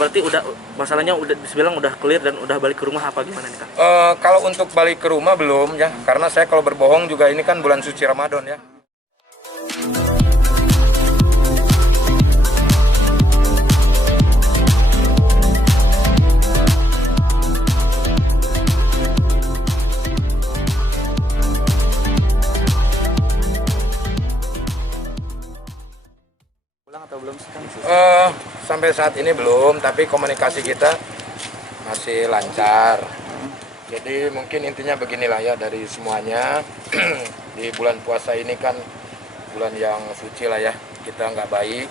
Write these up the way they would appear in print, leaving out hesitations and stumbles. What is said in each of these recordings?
berarti udah masalahnya udah dibilang udah clear dan udah balik ke rumah apa gimana nih Kang? Kalau untuk balik ke rumah belum ya, karena saya kalau berbohong juga ini kan bulan suci Ramadan ya. Pulang atau belum sih Kang? Sampai saat ini belum, tapi komunikasi kita masih lancar. Jadi mungkin intinya beginilah ya dari semuanya. Di bulan puasa ini kan bulan yang suci lah ya. Kita nggak baik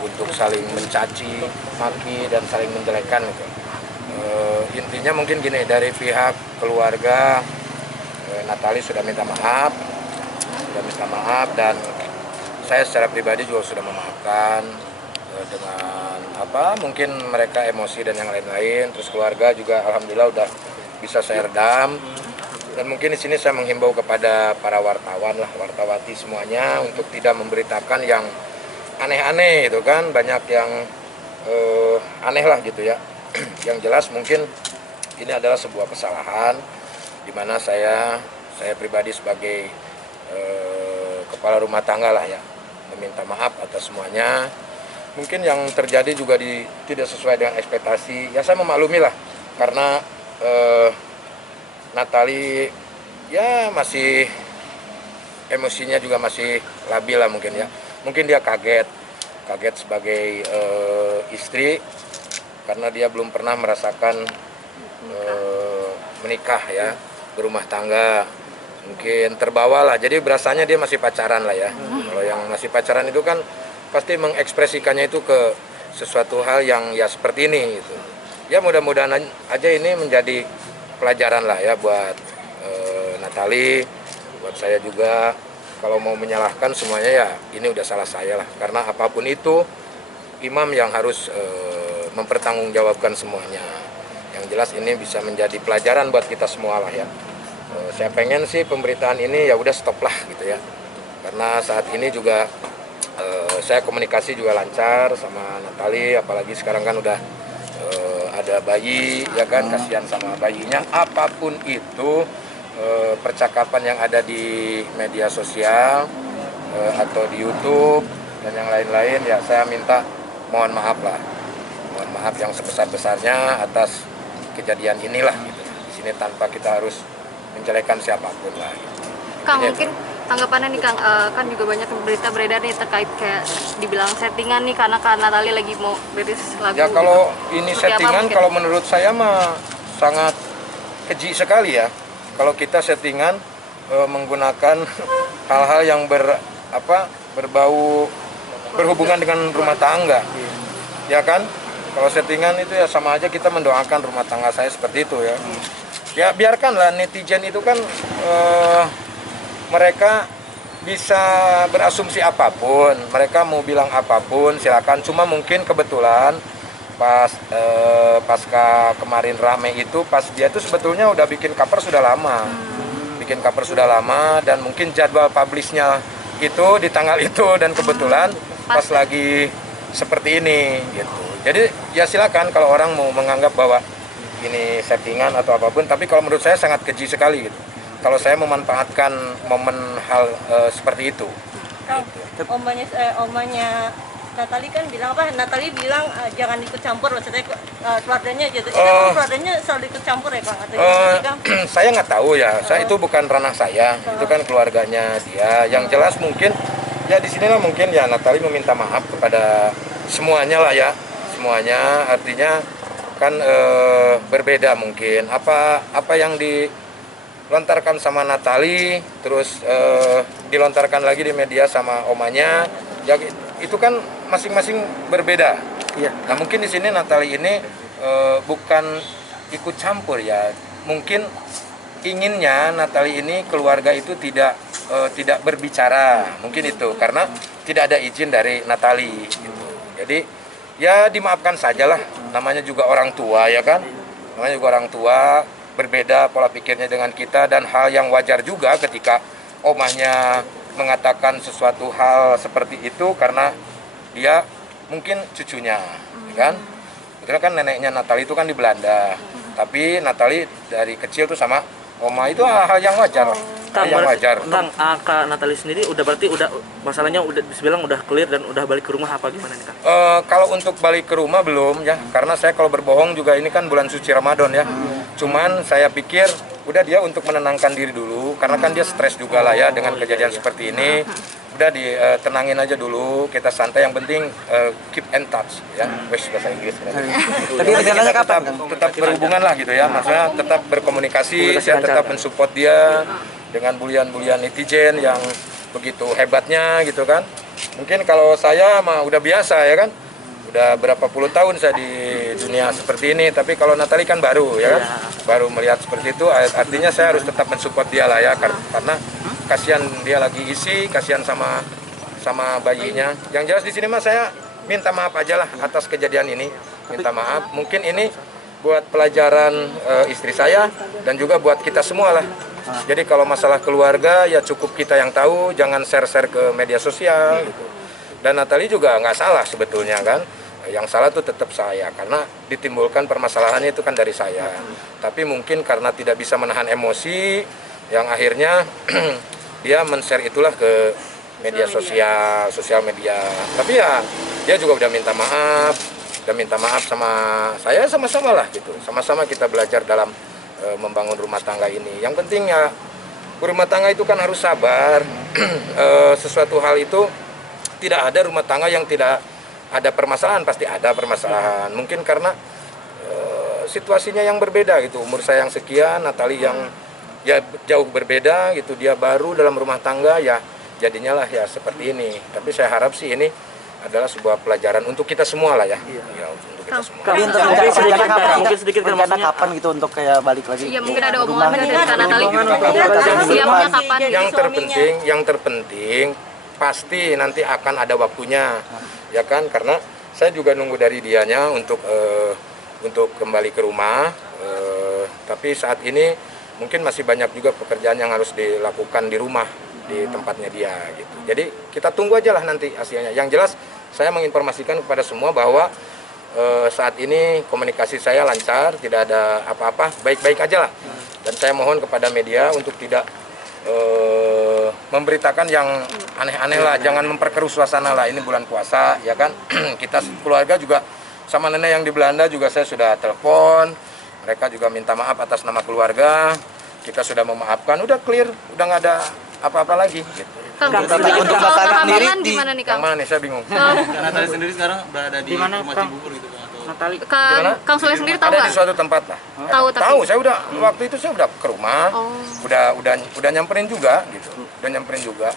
untuk saling mencaci, maki dan saling menjelekkan gitu. Intinya mungkin gini, dari pihak keluarga Natali sudah minta maaf, dan saya secara pribadi juga sudah memaafkan dengan mungkin mereka emosi dan yang lain-lain. Terus keluarga juga alhamdulillah udah bisa saya redam. Dan mungkin di sini saya menghimbau kepada para wartawan lah, wartawati semuanya untuk tidak memberitakan yang aneh-aneh itu kan, banyak yang aneh lah gitu ya. Yang jelas mungkin ini adalah sebuah kesalahan di mana saya pribadi sebagai kepala rumah tangga lah ya, meminta maaf atas semuanya. Mungkin yang terjadi juga tidak sesuai dengan ekspektasi. Ya saya memaklumi lah, karena Natali ya masih emosinya juga masih labil lah mungkin ya. Mungkin dia kaget sebagai istri, karena dia belum pernah merasakan menikah ya, berumah tangga. Mungkin terbawa lah, jadi berasanya dia masih pacaran lah ya. Kalau yang masih pacaran itu kan pasti mengekspresikannya itu ke sesuatu hal yang ya seperti ini gitu. Ya mudah-mudahan aja ini menjadi pelajaran lah ya buat Natali, buat saya juga. Kalau mau menyalahkan semuanya ya ini udah salah saya lah, karena apapun itu imam yang harus mempertanggungjawabkan semuanya. Yang jelas ini bisa menjadi pelajaran buat kita semua lah ya. Saya pengen sih pemberitaan ini ya udah stop lah gitu ya, karena saat ini juga saya komunikasi juga lancar sama Natali, apalagi sekarang kan udah ada bayi ya kan, kasihan sama bayinya. Apapun itu percakapan yang ada di media sosial atau di YouTube dan yang lain-lain ya, saya minta mohon maaf lah, mohon maaf yang sebesar-besarnya atas kejadian inilah gitu. Di sini tanpa kita harus menjelekan siapapun lah gitu. Kang, mungkin tanggapannya nih Kang, kan juga banyak berita beredar nih terkait kayak dibilang settingan nih karena Natali lagi mau rilis lagu. Ya kalau gitu. ini Seperti settingan, apa, kalau menurut saya mah sangat keji sekali ya. Kalau kita settingan menggunakan hal-hal yang berbau berhubungan dengan rumah tangga, ya kan? Kalau settingan itu ya sama aja kita mendoakan rumah tangga saya seperti itu ya. Ya biarkanlah netizen itu kan mereka bisa berasumsi apapun, mereka mau bilang apapun silakan. Cuma mungkin kebetulan pas pasca kemarin rame itu, pas dia tuh sebetulnya udah bikin cover sudah lama, dan mungkin jadwal publishnya itu di tanggal itu, dan kebetulan pas lagi seperti ini gitu. Jadi ya silakan kalau orang mau menganggap bahwa ini settingan atau apapun, tapi kalau menurut saya sangat keji sekali gitu kalau saya memanfaatkan momen hal seperti itu. Omanya Natali kan bilang apa? Natali bilang jangan ikut campur, maksudnya keluarganya gitu. Itu keluarganya selalu ikut campur ya Kang? Atau saya nggak tahu ya, saya itu bukan ranah saya, itu kan keluarganya dia. Yang jelas mungkin ya di sinilah mungkin ya Natali meminta maaf kepada semuanya lah ya, semuanya. Artinya kan berbeda mungkin apa yang dilontarkan sama Natali terus dilontarkan lagi di media sama omanya ya, itu kan masing-masing berbeda. Iya. Nah mungkin di sini Natali ini bukan ikut campur ya, mungkin inginnya Natali ini keluarga itu tidak berbicara, mungkin itu karena tidak ada izin dari Natali gitu. Jadi ya dimaafkan sajalah, namanya juga orang tua ya kan, namanya juga orang tua, berbeda pola pikirnya dengan kita, dan hal yang wajar juga ketika omahnya mengatakan sesuatu hal seperti itu karena dia mungkin cucunya ya kan. Karena kan neneknya Natali itu kan di Belanda, tapi Natali dari kecil tuh sama Oma, itu hal yang wajar. Kang, Yang wajar. Kang, Kak Natali sendiri berarti udah masalahnya udah dibilang udah clear dan udah balik ke rumah apa gimana nih Kang? Kalau untuk balik ke rumah belum ya, karena saya kalau berbohong juga ini kan bulan suci Ramadan ya. Cuman saya pikir udah dia untuk menenangkan diri dulu, karena kan dia stres juga lah ya dengan kejadian seperti ini. Udah ditenangin aja dulu, kita santai, yang penting keep in touch ya. Wes bahasa Inggris. Tapi rencananya kapan? Tetap berhubungan lah gitu ya, maksudnya tetap berkomunikasi, saya tetap mensupport dia dengan bulian-bulian netizen yang begitu hebatnya gitu kan. Mungkin kalau saya mah udah biasa ya kan, udah berapa puluh tahun saya di dunia seperti ini, tapi kalau Natali kan baru ya kan, baru melihat seperti itu, artinya saya harus tetap mensupport dia lah ya, karena kasihan dia lagi isi, kasihan sama bayinya. Yang jelas di sini mah saya minta maaf aja lah atas kejadian ini, minta maaf. Mungkin ini buat pelajaran istri saya dan juga buat kita semua lah. Jadi kalau masalah keluarga ya cukup kita yang tahu, jangan share-share ke media sosial gitu. Dan Natali juga nggak salah sebetulnya kan, yang salah tuh tetap saya, karena ditimbulkan permasalahannya itu kan dari saya. Tapi mungkin karena tidak bisa menahan emosi, yang akhirnya dia men-share itulah ke media sosial media. Tapi ya dia juga udah minta maaf sama saya, sama-sama lah gitu. Sama-sama kita belajar dalam membangun rumah tangga ini. Yang penting ya rumah tangga itu kan harus sabar. Sesuatu hal itu tidak ada rumah tangga yang tidak ada permasalahan, pasti ada permasalahan. Mungkin karena situasinya yang berbeda gitu. Umur saya yang sekian, Natali yang ya jauh berbeda gitu, dia baru dalam rumah tangga ya, jadinya lah ya seperti ini. Tapi saya harap sih ini adalah sebuah pelajaran untuk kita semua lah ya. Ya untuk kita semua. Tapi untuk rencana kapan? Mungkin sedikit kan Rencana maksudnya. kapan gitu untuk kayak balik lagi? Iya, mungkin ada omongan dari Kak Natali. Omongan. Siapnya kapan? Yang terpenting pasti nanti akan ada waktunya, ya kan? Karena saya juga nunggu dari dianya untuk kembali ke rumah. Tapi saat ini mungkin masih banyak juga pekerjaan yang harus dilakukan di rumah, di tempatnya dia gitu. Jadi kita tunggu aja lah nanti hasilnya. Yang jelas saya menginformasikan kepada semua bahwa saat ini komunikasi saya lancar, tidak ada apa-apa, baik-baik aja lah. Dan saya mohon kepada media untuk tidak memberitakan yang aneh-aneh lah, jangan memperkeruh suasana lah. Ini bulan puasa ya kan. Kita keluarga juga sama nenek yang di Belanda juga saya sudah telepon. Mereka juga minta maaf atas nama keluarga. Kita sudah memaafkan, udah clear, udah nggak ada apa-apa lagi. Gitu. Kang, Untuk untuk Bapak sendiri kehamilan di mana nih Kang? Yang mana nih? Saya bingung. Natali sendiri sekarang berada di mana, rumah Kang? Cibubur gitu Kang, atau Natali. Kang Soleh sendiri tahu Ada nggak? di suatu tempat lah. Tahu, tapi- Tahu. Saya udah waktu itu saya udah ke rumah, Oh. udah nyamperin juga gitu, udah nyamperin juga.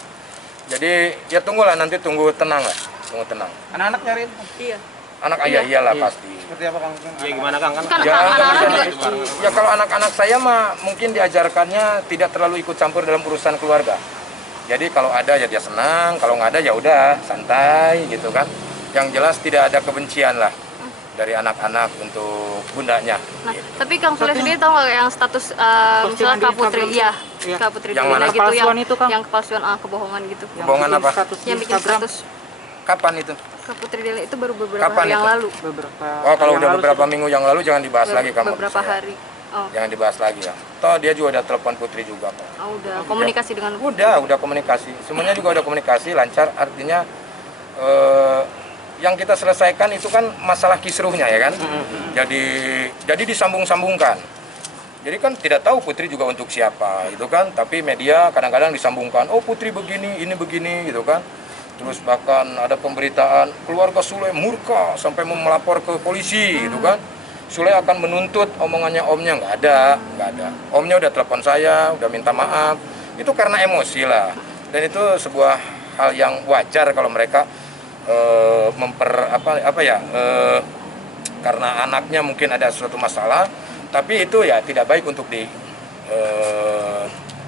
Jadi ya tunggulah, nanti tunggu tenang lah, tunggu tenang. anak-anak nyariin? Iya. Anak ayah iyalah pasti. Seperti apa Kang? Ya gimana Kang? Kan Kan Ya, anak-anak juga. ya kalau anak-anak saya mah mungkin diajarkannya tidak terlalu ikut campur dalam urusan keluarga. Jadi kalau ada ya dia senang, kalau nggak ada ya udah santai gitu kan. Yang jelas tidak ada kebencian lah dari anak-anak untuk bundanya. Nah, tapi Kang Soleh sendiri tahu nggak yang status misalnya Kak Putri, Iya. Kak Putri Yang Delina mana? gitu, Kepalsuan itu, Kang. yang kepalsuan, kebohongan gitu. Kebohongan apa? Yang bikin status Kapan itu? Kak Putri Delina itu baru beberapa Kapan hari yang itu? lalu. Oh kalau udah beberapa minggu yang lalu jangan dibahas lagi kamu. Beberapa saya. hari. Oh, Jangan dibahas lagi ya. Toh dia juga udah telepon Putri juga kok. udah komunikasi dengan Udah komunikasi. Semuanya juga udah komunikasi lancar. Artinya yang kita selesaikan itu kan masalah kisruhnya ya kan. Jadi disambung-sambungkan. Jadi kan tidak tahu Putri juga untuk siapa itu kan. Tapi media kadang-kadang disambungkan. Oh Putri begini, ini begini gitu kan. Terus bahkan ada pemberitaan keluarga Sule murka sampai mau melapor ke polisi gitu kan. Sule akan menuntut, omongannya omnya nggak ada. Omnya udah telepon saya, udah minta maaf. Itu karena emosi lah. Dan itu sebuah hal yang wajar kalau mereka karena anaknya mungkin ada suatu masalah, tapi itu ya tidak baik untuk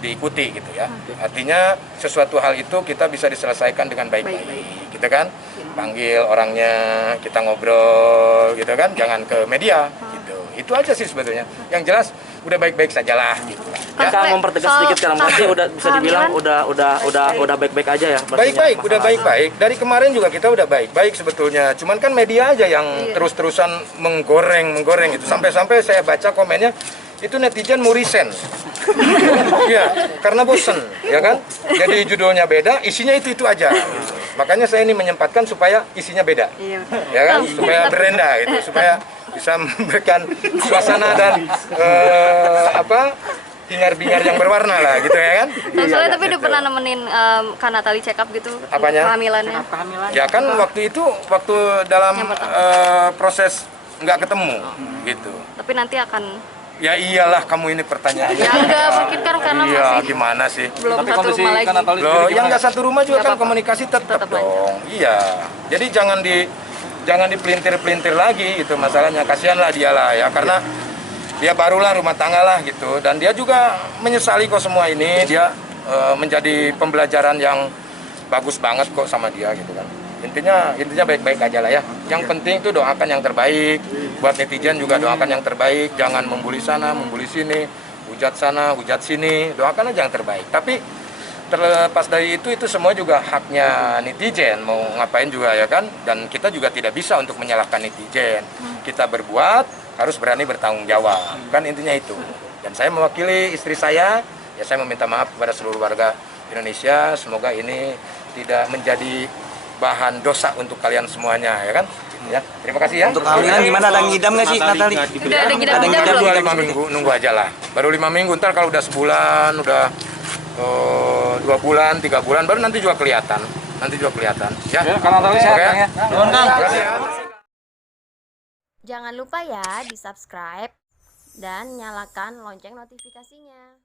diikuti gitu ya. Artinya sesuatu hal itu kita bisa diselesaikan dengan baik-baik gitu kan. Panggil orangnya, kita ngobrol gitu kan, jangan ke media gitu. Itu aja sih sebetulnya. Yang jelas udah baik-baik sajalah gitu. Kang mempertegas sedikit Kang, berarti udah bisa dibilang udah baik-baik aja ya. Baik-baik, udah baik-baik. Dari kemarin juga kita udah baik-baik sebetulnya. Cuman kan media aja yang terus-terusan menggoreng itu. Sampai-sampai saya baca komennya itu netizen mau resign. Iya, karena bosen, ya kan? Jadi judulnya beda, isinya itu aja. Makanya saya ini menyempatkan supaya isinya beda. Ya kan? Supaya berenda gitu, supaya bisa memberikan suasana dan bingar-bingar yang berwarna lah gitu ya kan. Soalnya tapi udah pernah nemenin Kak Natali check up gitu. Apanya? Kehamilannya. Ya kan waktu dalam proses nggak ketemu gitu. Tapi nanti akan Ya iyalah, kamu ini pertanyaan. ya enggak mungkin kan karena Iya, masih gimana sih? belum satu rumah lagi. Loh, yang nggak satu rumah juga kan komunikasi tetap dong. Iya. Jadi jangan dipelintir-pelintir lagi itu masalahnya. Kasihanlah dia lah ya, karena dia barulah rumah tangga lah gitu, dan dia juga menyesali kok semua ini. Dia menjadi pembelajaran yang bagus banget kok sama dia gitu kan. Intinya baik-baik aja lah ya. Yang penting itu doakan yang terbaik. Buat netizen juga doakan yang terbaik. Jangan membuli sana, membuli sini, hujat sana, hujat sini. Doakan aja yang terbaik. Tapi terlepas dari itu semua juga haknya netizen. Mau ngapain juga ya kan. Dan kita juga tidak bisa untuk menyalahkan netizen. Kita berbuat harus berani bertanggung jawab. Kan intinya itu. Dan saya mewakili istri saya. Ya saya meminta maaf kepada seluruh warga Indonesia. Semoga ini tidak menjadi bahan dosa untuk kalian semuanya ya kan. Ya, terima kasih ya. Untuk kehamilan gimana, ada ngidam nggak sih Natali? Udah ada ngidam-ngidam Baru belum? 5 minggu, nunggu aja lah. Baru 5 minggu, ntar kalau udah sebulan, udah 2 bulan, 3 bulan, baru nanti juga kelihatan. Ya, Kak Natali sehat ya. Jangan lupa ya di subscribe dan nyalakan lonceng notifikasinya.